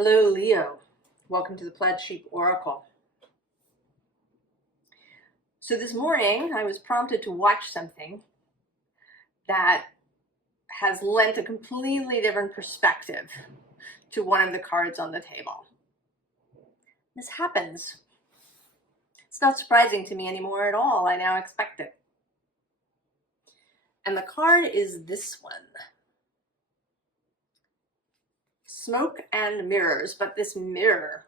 Hello, Leo. Welcome to the Plaid Sheep Oracle. So this morning, I was prompted to watch something that has lent a completely different perspective to one of the cards on the table. This happens. It's not surprising to me anymore at all. I now expect it. And the card is this one. Smoke and mirrors, but this mirror.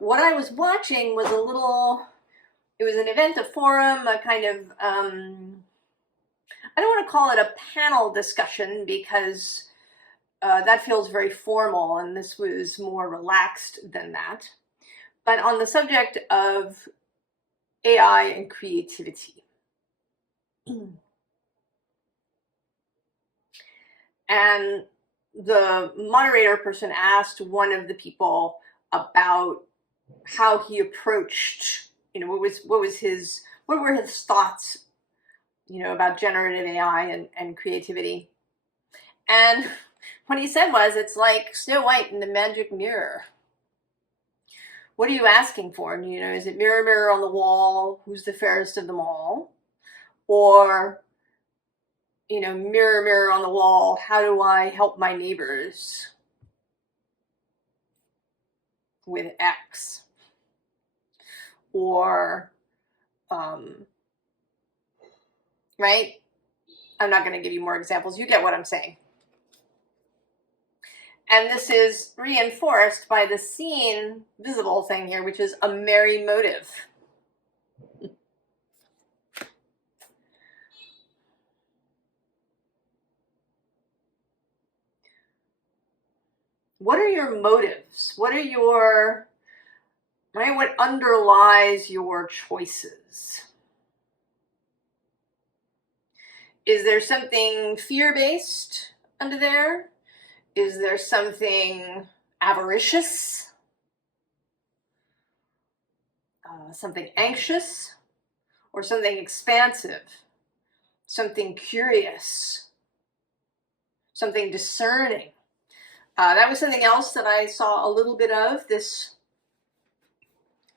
What I was watching was it was an event, a forum, a kind of, I don't want to call it a panel discussion because that feels very formal, and this was more relaxed than that. But on the subject of AI and creativity. And the moderator person asked one of the people about how he approached, what were his thoughts, about generative AI and creativity. And what he said was, it's like Snow White in the magic mirror. What are you asking for? And, is it mirror, mirror on the wall, who's the fairest of them all? Or, mirror, mirror on the wall, how do I help my neighbors with X? Or, right? I'm not going to give you more examples. You get what I'm saying. And this is reinforced by the seen visible thing here, which is a merry motive. What are your motives? What underlies your choices? Is there something fear-based under there? Is there something avaricious? Something anxious? Or something expansive? Something curious? Something discerning? That was something else that I saw a little bit of, this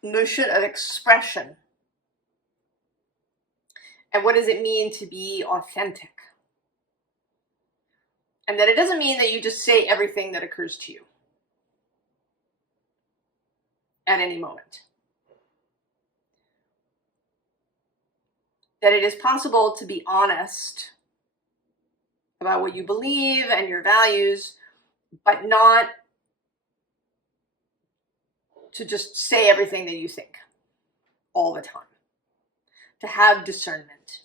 notion of expression. And what does it mean to be authentic? And that it doesn't mean that you just say everything that occurs to you at any moment. That it is possible to be honest about what you believe and your values, but not to just say everything that you think all the time. To have discernment.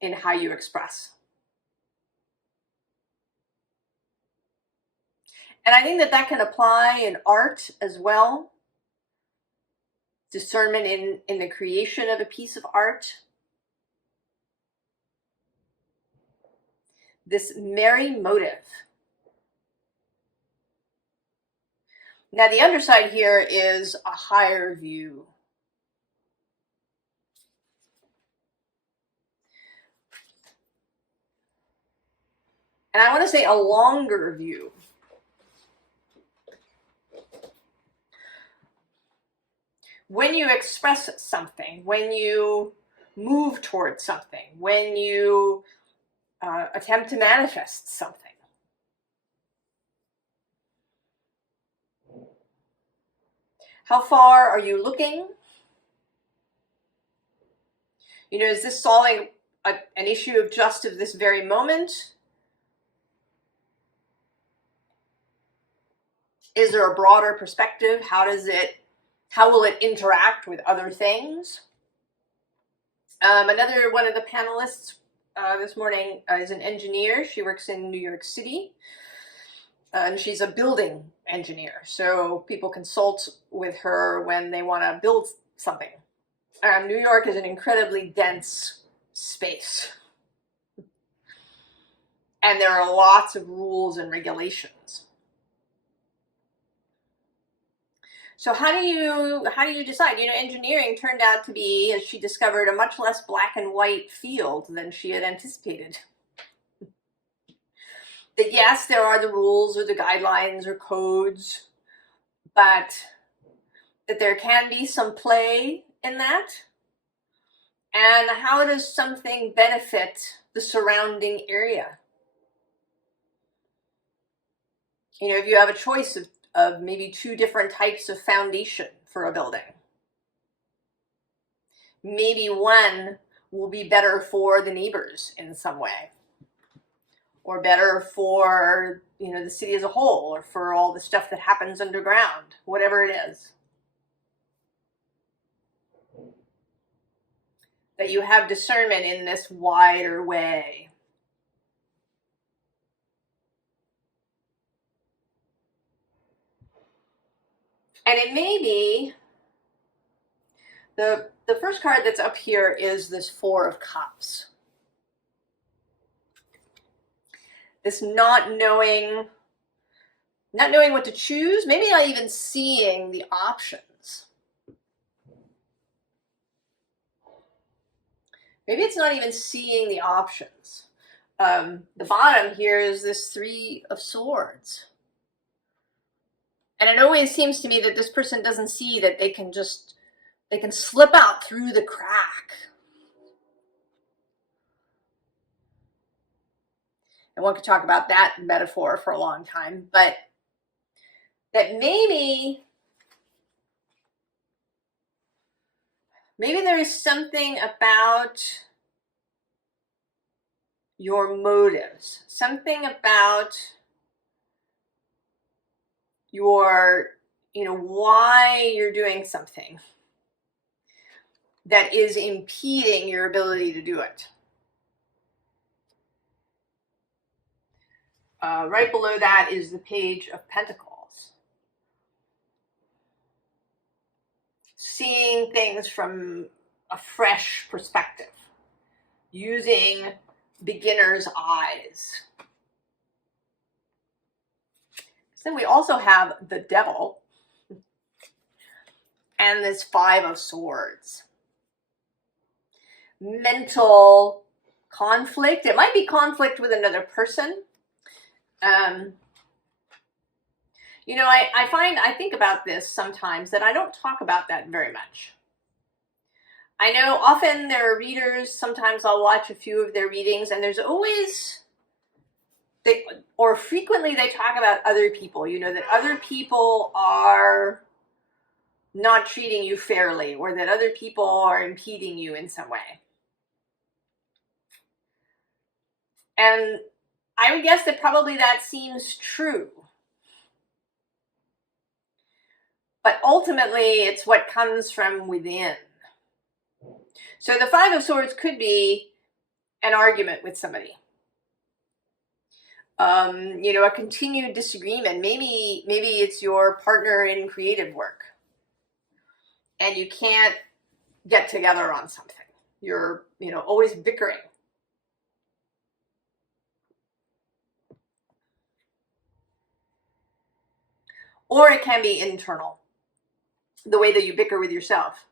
In how you express. And I think that can apply in art as well. Discernment in the creation of a piece of art. This merry motive. Now the underside here is a higher view. And I want to say a longer view. When you express something, when you move towards something, when you attempt to manifest something. How far are you looking? Is this solving an issue of just of this very moment? Is there a broader perspective? How will it interact with other things? Another one of the panelists this morning is an engineer. She works in New York City. And she's a building engineer. So people consult with her when they want to build something. New York is an incredibly dense space. And there are lots of rules and regulations. So how do you decide? Engineering turned out to be, as she discovered, a much less black and white field than she had anticipated. That yes, there are the rules or the guidelines or codes, but that there can be some play in that. And how does something benefit the surrounding area? If you have a choice of maybe two different types of foundation for a building, maybe one will be better for the neighbors in some way, or better for the city as a whole, or for all the stuff that happens underground, whatever it is. That you have discernment in this wider way. And it may be, the first card that's up here is this Four of Cups. This not knowing what to choose, maybe not even seeing the options. Maybe it's not even seeing the options. The bottom here is this Three of Swords. And it always seems to me that this person doesn't see that they can slip out through the crack. And one could talk about that metaphor for a long time, but that maybe there is something about your motives, something about your, why you're doing something that is impeding your ability to do it. Right below that is the Page of Pentacles. Seeing things from a fresh perspective, using beginner's eyes. Then we also have the Devil and this Five of Swords. Mental conflict. It might be conflict with another person. I think about this sometimes that I don't talk about that very much. I know often there are readers, sometimes I'll watch a few of their readings, and there's always, frequently they talk about other people, that other people are not treating you fairly, or that other people are impeding you in some way. And I would guess that probably that seems true. But ultimately, it's what comes from within. So the Five of Swords could be an argument with somebody. A continued disagreement. Maybe it's your partner in creative work, and you can't get together on something. You're, always bickering. Or it can be internal, the way that you bicker with yourself.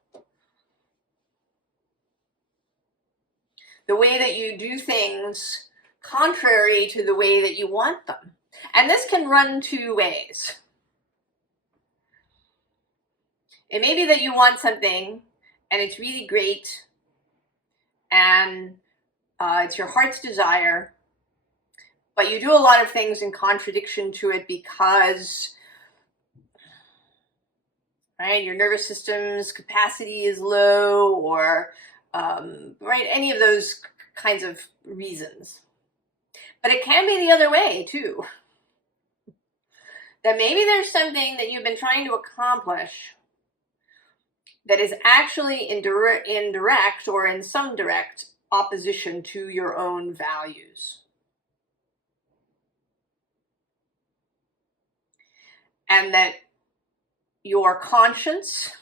The way that you do things contrary to the way that you want them. And this can run two ways. It may be that you want something and it's really great and it's your heart's desire, but you do a lot of things in contradiction to it because your nervous system's capacity is low, or any of those kinds of reasons. But it can be the other way too. That maybe there's something that you've been trying to accomplish that is actually in direct or in some direct opposition to your own values. And that your conscience,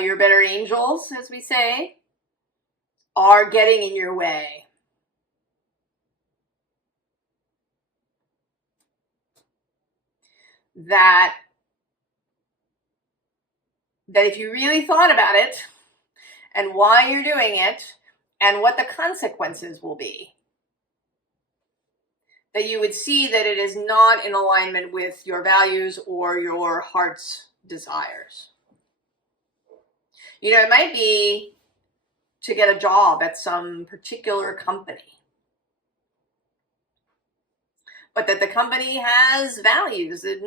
your better angels, as we say, are getting in your way. That that if you really thought about it and why you're doing it and what the consequences will be, that you would see that it is not in alignment with your values or your heart's desires. You know, it might be to get a job at some particular company, but that the company has values that,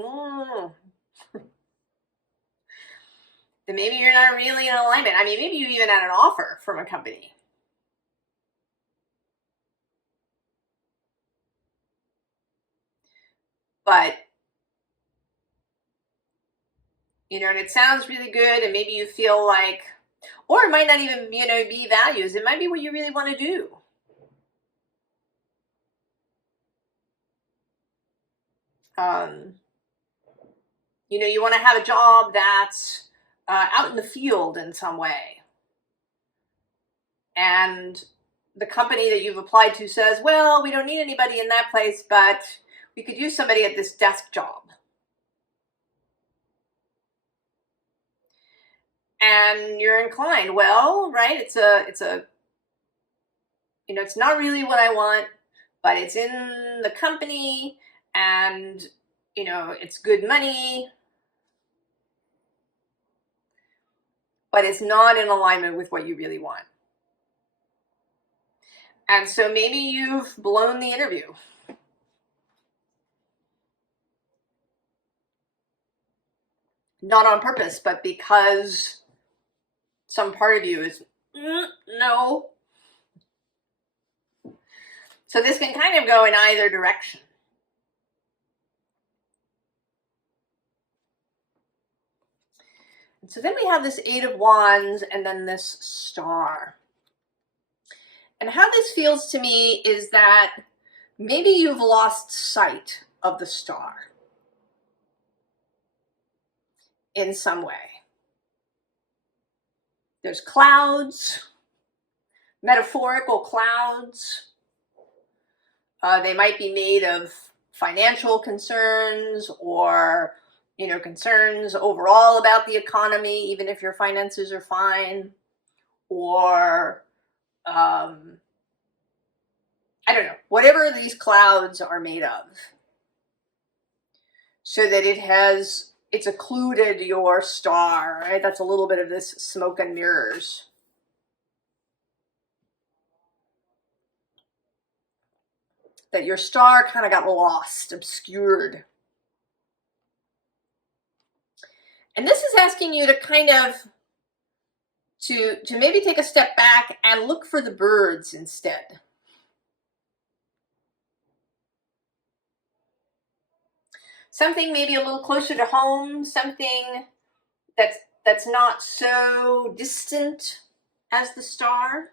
that maybe you're not really in alignment. I mean, maybe you even had an offer from a company, but you know, and it sounds really good, and maybe you feel like, or it might not even, you know, be values. It might be what you really want to do. You know, you want to have a job that's out in the field in some way, and the company that you've applied to says, well, we don't need anybody in that place, but we could use somebody at this desk job. And you're inclined, well, right, it's a you know, it's not really what I want, but it's in the company, and you know, it's good money, but it's not in alignment with what you really want. And so maybe you've blown the interview. Not on purpose, but because some part of you is, no. So this can kind of go in either direction. And so then we have this Eight of Wands and then this Star. And how this feels to me is that maybe you've lost sight of the Star in some way. There's clouds, metaphorical clouds. They might be made of financial concerns or, you know, concerns overall about the economy, even if your finances are fine, or I don't know, whatever these clouds are made of, so that it's occluded your star, right? That's a little bit of this smoke and mirrors. That your star kind of got lost, obscured. And this is asking you to kind of to maybe take a step back and look for the birds instead. Something maybe a little closer to home, something that's not so distant as the star.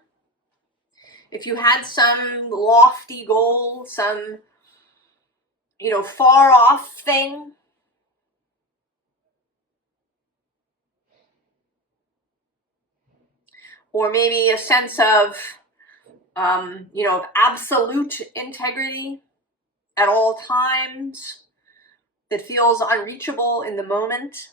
If you had some lofty goal, some, you know, far off thing, or maybe a sense of, you know, of absolute integrity at all times that feels unreachable in the moment.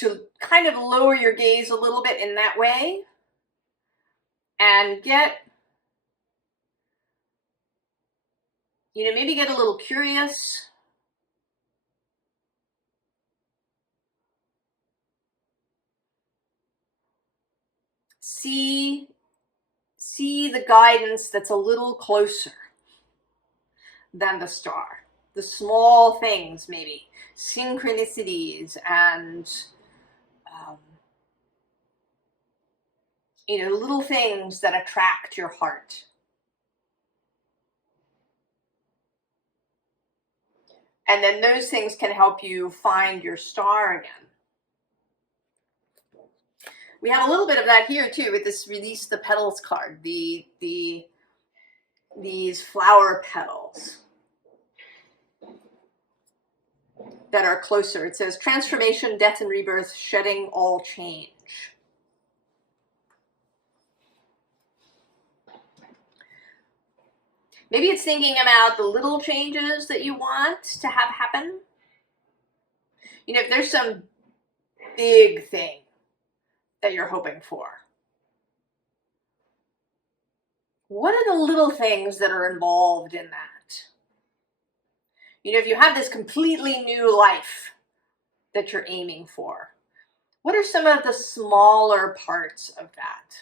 To kind of lower your gaze a little bit in that way and get, you know, maybe get a little curious. See the guidance that's a little closer than the star. The small things, maybe synchronicities and you know, little things that attract your heart. And then those things can help you find your star again. We have a little bit of that here too with this Release the Petals card, these flower petals that are closer. It says transformation, death and rebirth, shedding all change. Maybe it's thinking about the little changes that you want to have happen. You know, if there's some big thing that you're hoping for, what are the little things that are involved in that? You know, if you have this completely new life that you're aiming for, what are some of the smaller parts of that?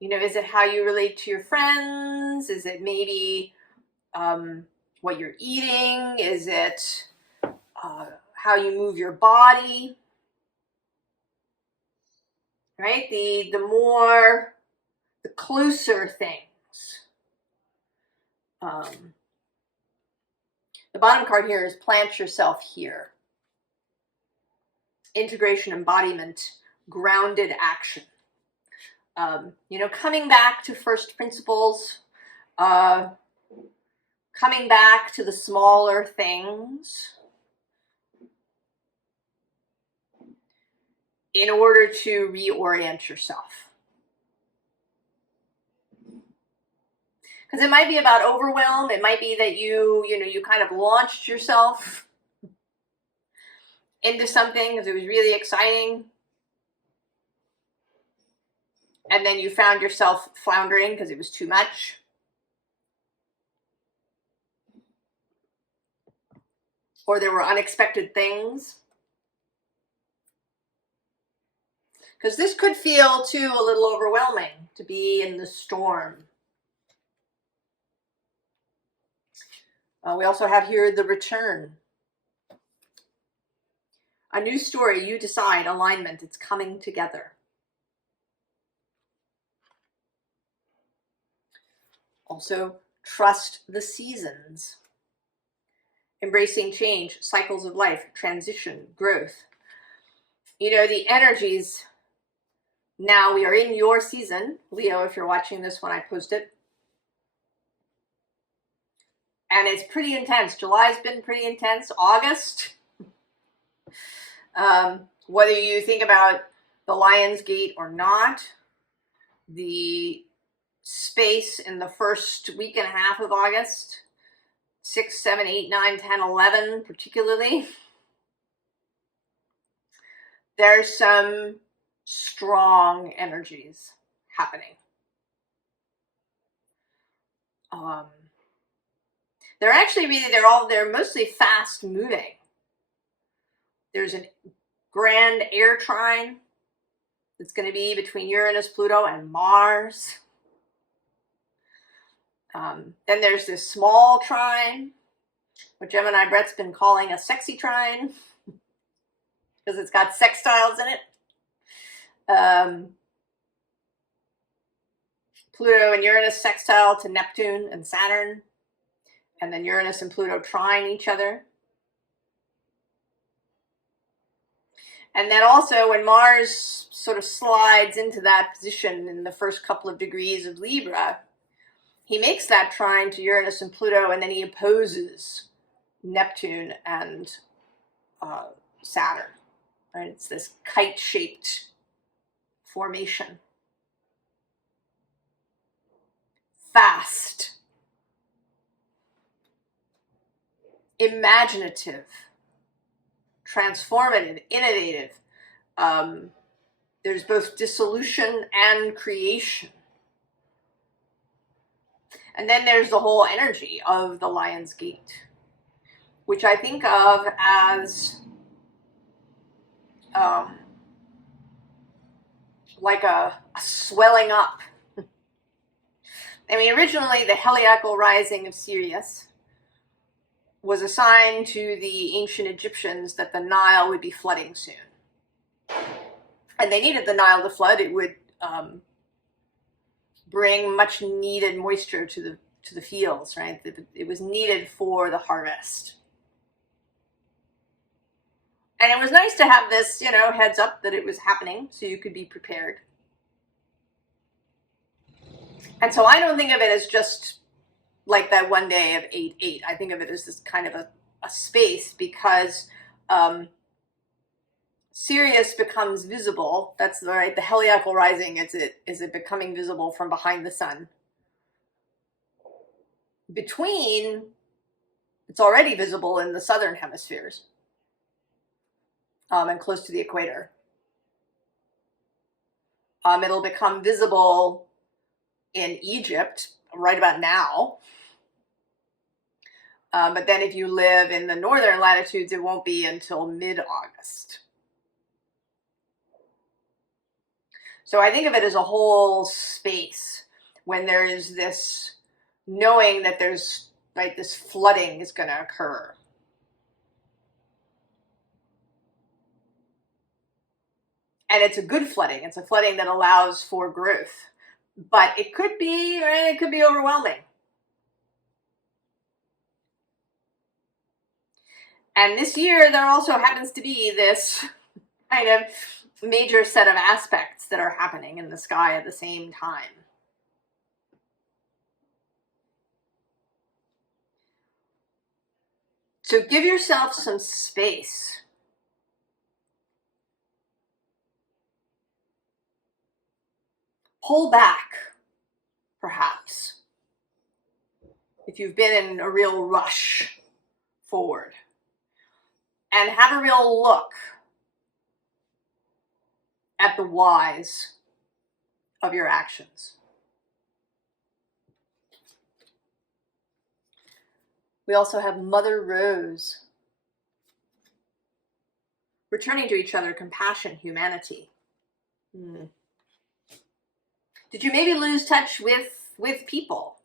You know, is it how you relate to your friends? Is it maybe what you're eating? Is it how you move your body? Right? The closer things. The bottom card here is plant yourself here. Integration, embodiment, grounded action. You know, coming back to first principles, coming back to the smaller things in order to reorient yourself. Because it might be about overwhelm. It might be that you kind of launched yourself into something because it was really exciting. And then you found yourself floundering because it was too much. Or there were unexpected things. Because this could feel, too, a little overwhelming to be in the storm. We also have here the return. A new story, you decide, alignment, it's coming together. Also, trust the seasons. Embracing change, cycles of life, transition, growth. You know, the energies, now we are in your season. Leo, if you're watching this when I post it. And it's pretty intense. July's been pretty intense. August. Whether you think about the Lion's Gate or not, the space in the first week and a half of August, 6, 7, 8, 9, 10, 11 particularly, there's some strong energies happening. They're actually really, they're mostly fast moving. There's a grand air trine that's going to be between Uranus, Pluto, and Mars. Then there's this small trine, which Gemini Brett's been calling a sexy trine because it's got sextiles in it. Pluto and Uranus sextile to Neptune and Saturn. And then Uranus and Pluto trine each other. And then also when Mars sort of slides into that position in the first couple of degrees of Libra, he makes that trine to Uranus and Pluto, and then he opposes Neptune and Saturn. Right? It's this kite-shaped formation. Fast. Imaginative. Transformative. Innovative. There's both dissolution and creation. And then there's the whole energy of the Lion's Gate, which I think of as like a swelling up. I mean, originally the heliacal rising of Sirius was a sign to the ancient Egyptians that the Nile would be flooding soon. And they needed the Nile to flood. It would bring much needed moisture to the fields, right? It was needed for the harvest. And it was nice to have this, heads up that it was happening so you could be prepared. And so I don't think of it as just like that one day of 8/8. I think of it as this kind of a space because Sirius becomes visible. That's right, the heliacal rising. Is it becoming visible from behind the sun? Between, it's already visible in the southern hemispheres, and close to the equator. It'll become visible in Egypt right about now. But then if you live in the northern latitudes, it won't be until mid-August. So I think of it as a whole space when there is this knowing that there's, right, this flooding is going to occur. And it's a good flooding. It's a flooding that allows for growth. But it could be, right, it could be overwhelming. And this year, there also happens to be this kind of major set of aspects that are happening in the sky at the same time. So give yourself some space. Pull back, perhaps, if you've been in a real rush forward. And have a real look at the whys of your actions. We also have Mother Rose. Returning to each other, compassion, humanity. Did you maybe lose touch with people?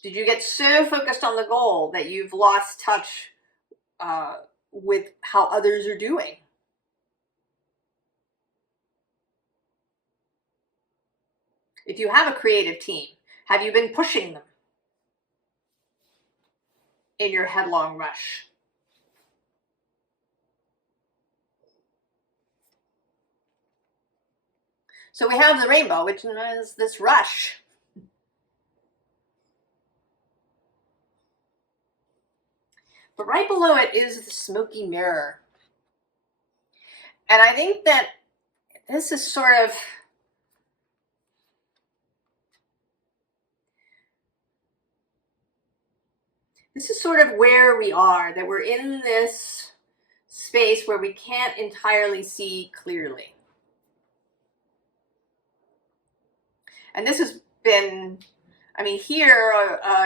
Did you get so focused on the goal that you've lost touch with how others are doing? If you have a creative team, have you been pushing them in your headlong rush? So we have the rainbow, which is this rush. But right below it is the smoky mirror. And I think that this is sort of, where we are, that we're in this space where we can't entirely see clearly. And this has been, I mean, here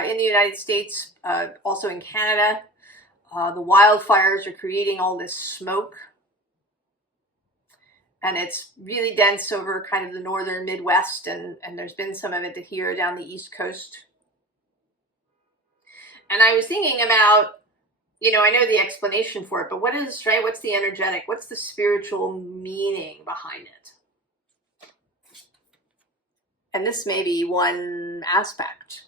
in the United States, also in Canada, the wildfires are creating all this smoke. And it's really dense over kind of the northern Midwest, and there's been some of it here down the East Coast. And I was thinking about, I know the explanation for it, but what is, right, what's the energetic, what's the spiritual meaning behind it? And this may be one aspect.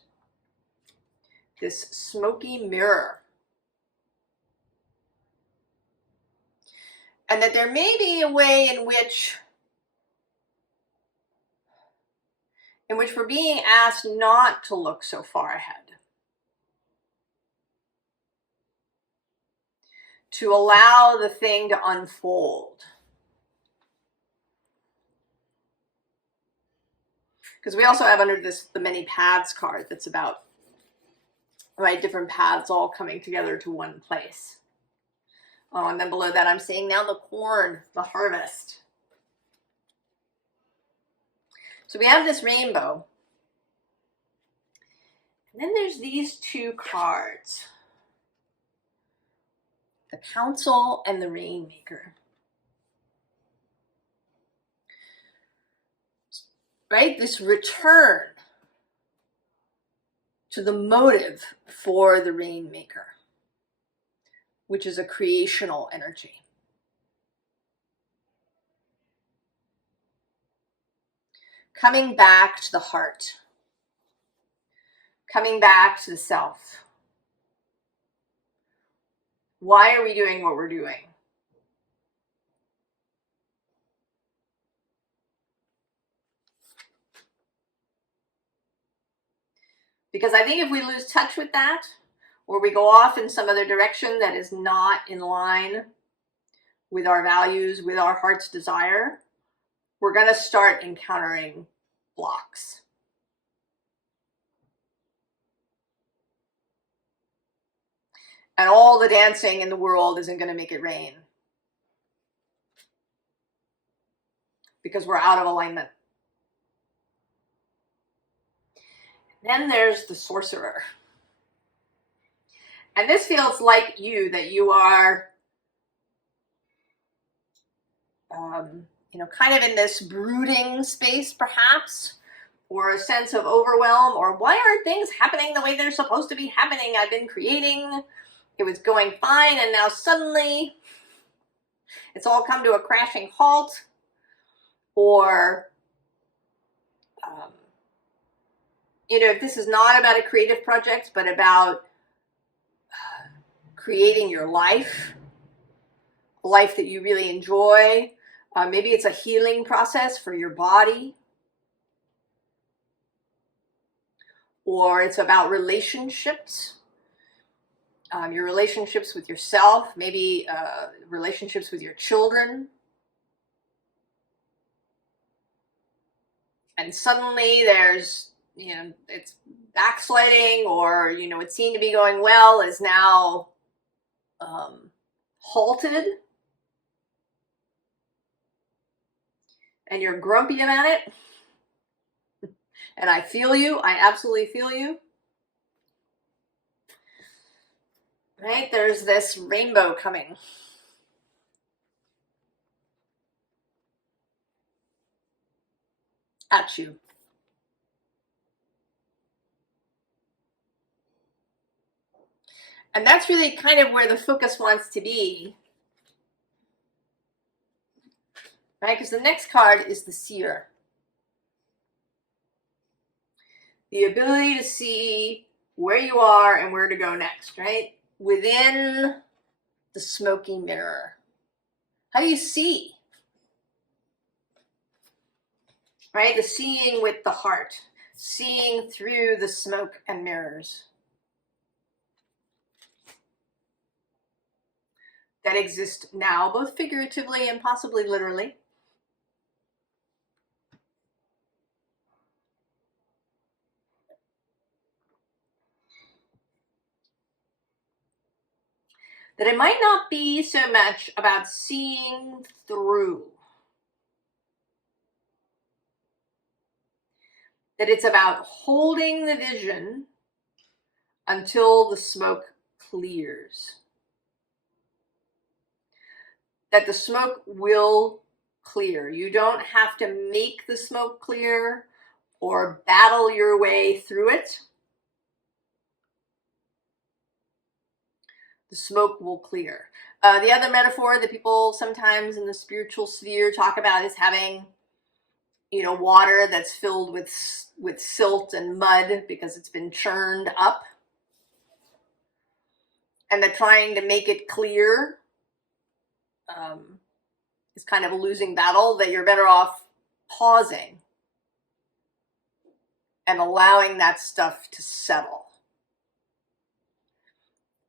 This smoky mirror. And that there may be a way in which we're being asked not to look so far ahead. To allow the thing to unfold. Because we also have under this the many paths card that's about, right, different paths all coming together to one place. Oh, and then below that I'm seeing now the corn, the harvest. So we have this rainbow. And then there's these two cards. The Council and the Rainmaker. Right? This return to the motive for the Rainmaker, which is a creational energy. Coming back to the heart. Coming back to the self. Why are we doing what we're doing? Because I think if we lose touch with that, or we go off in some other direction that is not in line with our values, with our heart's desire, we're going to start encountering blocks. And all the dancing in the world isn't going to make it rain. Because we're out of alignment. Then there's the sorcerer. And this feels like you, that you are, kind of in this brooding space, perhaps, or a sense of overwhelm, or why aren't things happening the way they're supposed to be happening? I've been creating, it was going fine, and now suddenly it's all come to a crashing halt. Or, if this is not about a creative project, but about creating your life, a life that you really enjoy. Maybe it's a healing process for your body. Or it's about relationships. Your relationships with yourself, maybe relationships with your children. And suddenly there's, it's backsliding, or, it seemed to be going well is now halted. And you're grumpy about it. And I feel you. I absolutely feel you. Right? There's this rainbow coming. At you. And that's really kind of where the focus wants to be. Right? Because the next card is the seer. The ability to see where you are and where to go next, right? Within the smoky mirror. How do you see? Right? The seeing with the heart. Seeing through the smoke and mirrors that exist now, both figuratively and possibly literally. That it might not be so much about seeing through. That it's about holding the vision until the smoke clears. That the smoke will clear. You don't have to make the smoke clear or battle your way through it. The smoke will clear. The other metaphor that people sometimes in the spiritual sphere talk about is having, water that's filled with silt and mud because it's been churned up. And that trying to make it clear is kind of a losing battle, that you're better off pausing and allowing that stuff to settle.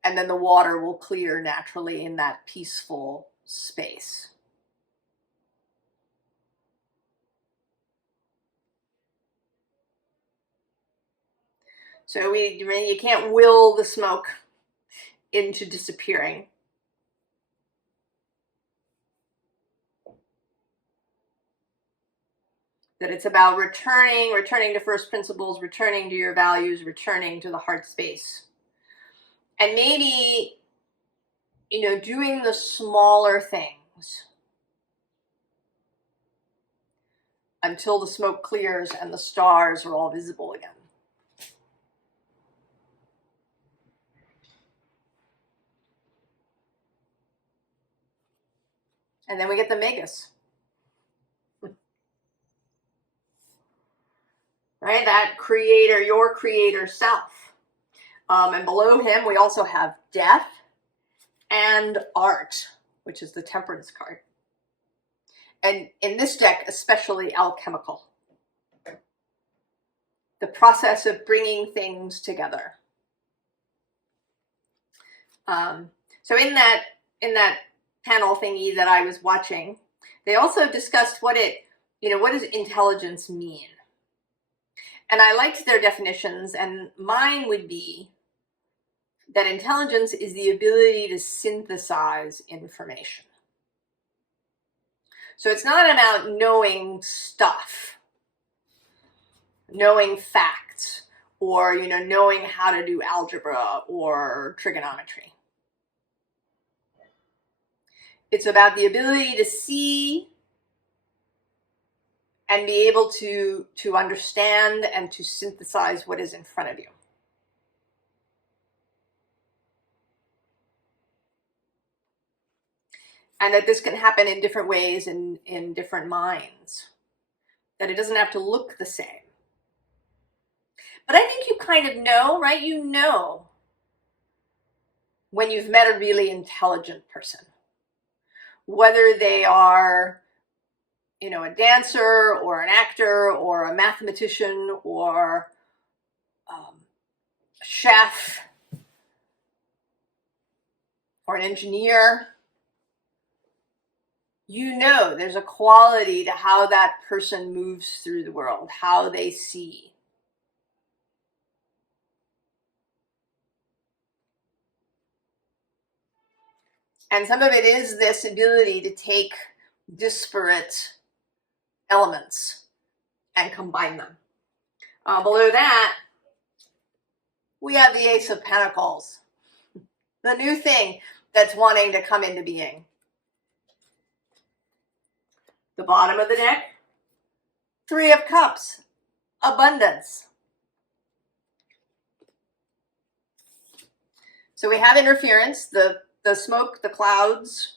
And then the water will clear naturally in that peaceful space. So you can't will the smoke into disappearing. That it's about returning to first principles, returning to your values, returning to the heart space. And maybe, doing the smaller things until the smoke clears and the stars are all visible again. And then we get the Magus. Right? That creator, your creator self. And below him, we also have death and art, which is the Temperance card. And in this deck, especially alchemical. the process of bringing things together. So in that panel thingy that I was watching, they also discussed what does intelligence mean? And I liked their definitions, and mine would be that intelligence is the ability to synthesize information. So it's not about knowing stuff, knowing facts, or knowing how to do algebra or trigonometry. It's about the ability to see and be able to understand and to synthesize what is in front of you. And that this can happen in different ways in different minds. That it doesn't have to look the same. But I think you kind of know, right? You know when you've met a really intelligent person. Whether they are, a dancer or an actor or a mathematician or a chef or an engineer. There's a quality to how that person moves through the world, how they see. And some of it is this ability to take disparate elements and combine them. Below that, we have the Ace of Pentacles, the new thing that's wanting to come into being. The bottom of the deck, Three of Cups, abundance. So we have interference, the smoke, the clouds.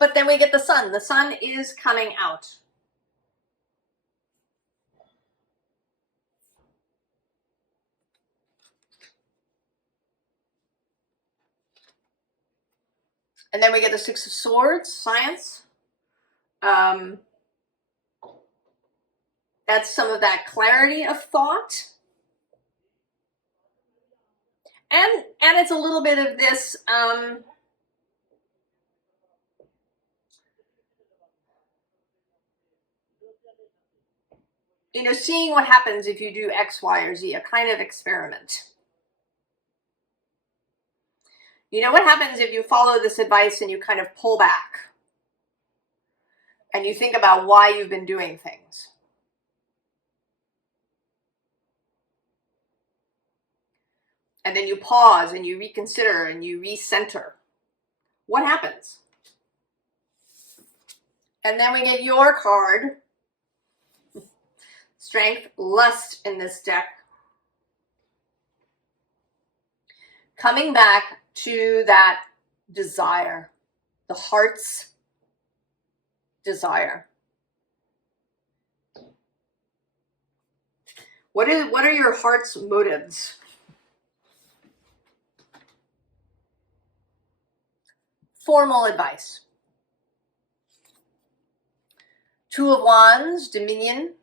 But then we get the sun. The sun is coming out. And then we get the Six of Swords, science. That's some of that clarity of thought. And it's a little bit of this seeing what happens if you do X, Y, or Z, a kind of experiment. What happens if you follow this advice and you kind of pull back and you think about why you've been doing things? And then you pause and you reconsider and you recenter. What happens? And then we get your card. Strength, lust in this deck. Coming back to that desire, the heart's desire. What are your heart's motives? Formal advice. Two of Wands, dominion.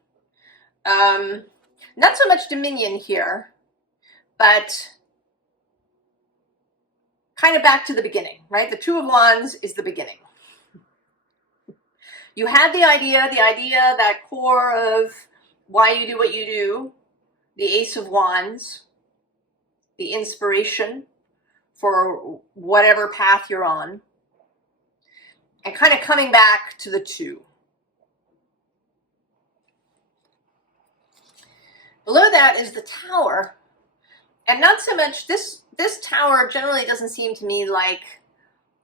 Not so much dominion here, but kind of back to the beginning, right? The Two of Wands is the beginning. You had the idea, that core of why you do what you do, the Ace of Wands, the inspiration for whatever path you're on, and kind of coming back to the two. Below that is the Tower, and not so much, this Tower generally doesn't seem to me like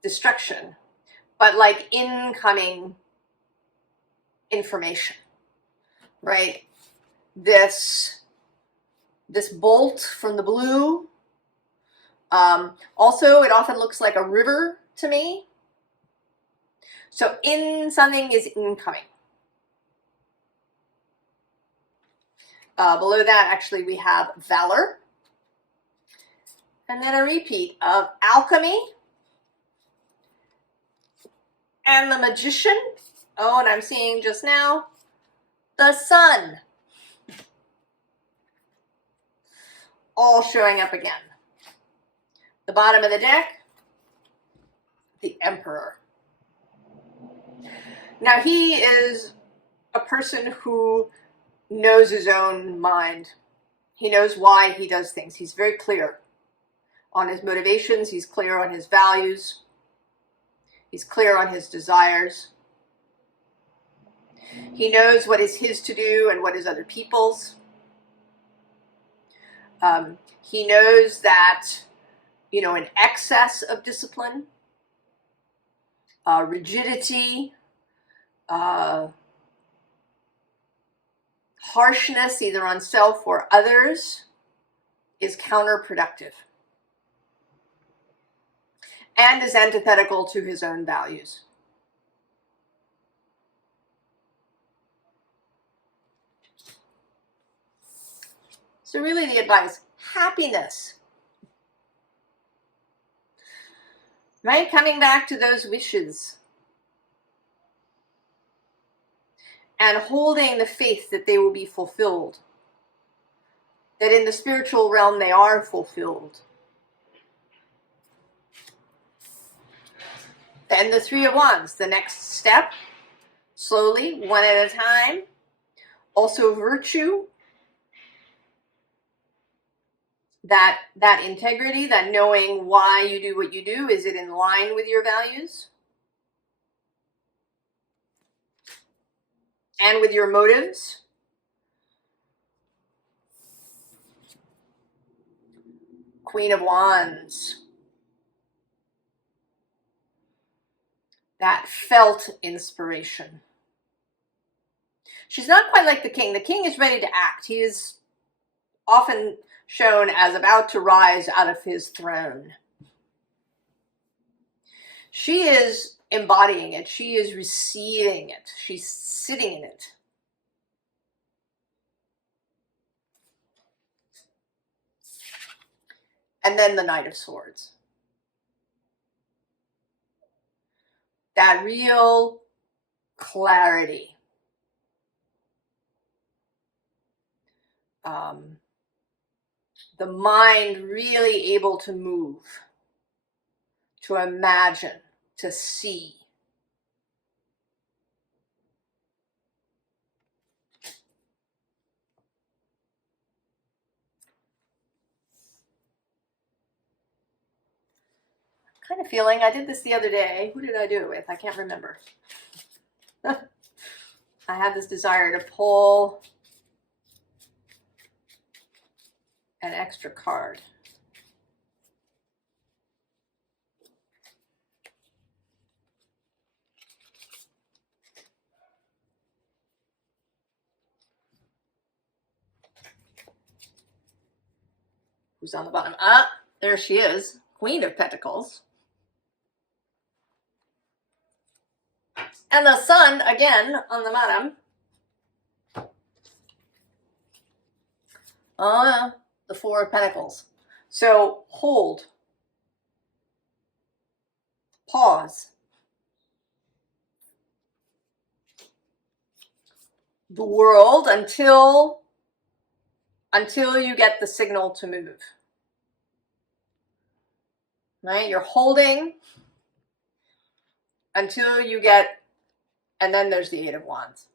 destruction, but like incoming information, right? This bolt from the blue. Also, it often looks like a river to me. So something is incoming. Below that, actually, we have Valor. And then a repeat of Alchemy. And the Magician. Oh, and I'm seeing just now the Sun. All showing up again. The bottom of the deck, the Emperor. Now he is a person who knows his own mind. He knows why he does things. He's very clear on his motivations. He's clear on his values. He's clear on his desires. He knows what is his to do and what is other people's. He knows that, an excess of discipline, rigidity, harshness either on self or others is counterproductive and is antithetical to his own values. So really the advice, happiness. Right? Coming back to those wishes. And holding the faith that they will be fulfilled. That in the spiritual realm they are fulfilled. Then the Three of Wands, the next step. Slowly, one at a time. Also virtue. That integrity, that knowing why you do what you do, is it in line with your values? And with your motives? Queen of Wands. That felt inspiration. She's not quite like the King. The King is ready to act. He is often shown as about to rise out of his throne. She is embodying it. She is receiving it. She's sitting in it. And then the Knight of Swords. That real clarity. The mind really able to move, to imagine, to see. Kind of feeling, I did this the other day. Who did I do it with? I can't remember. I had this desire to pull an extra card. Who's on the bottom? Ah, there she is, Queen of Pentacles. And the Sun, again, on the bottom. The Four of Pentacles. So hold. Pause. The world until you get the signal to move. Right? You're holding until you get, and then there's the Eight of Wands.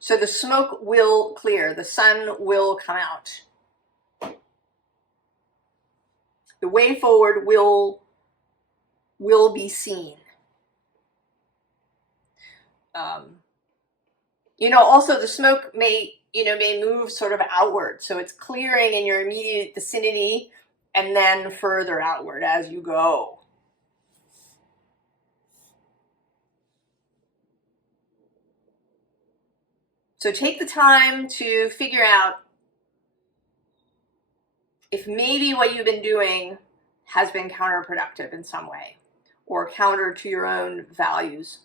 So the smoke will clear. The sun will come out. The way forward will be seen. Also the smoke may move sort of outward. So it's clearing in your immediate vicinity and then further outward as you go. So take the time to figure out if maybe what you've been doing has been counterproductive in some way, or counter to your own values,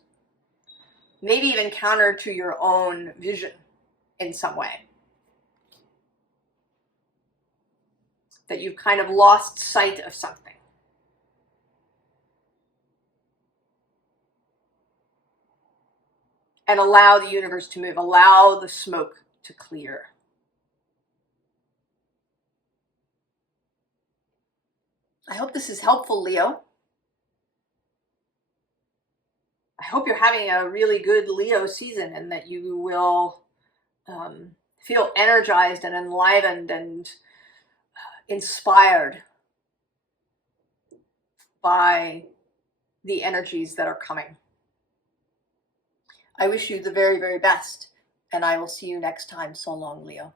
maybe even counter to your own vision in some way. That you've kind of lost sight of something. and allow the universe to move, allow the smoke to clear. I hope this is helpful, Leo. I hope you're having a really good Leo season and that you will feel energized and enlivened and inspired by the energies that are coming. I wish you the very, very best, and I will see you next time. So long, Leo.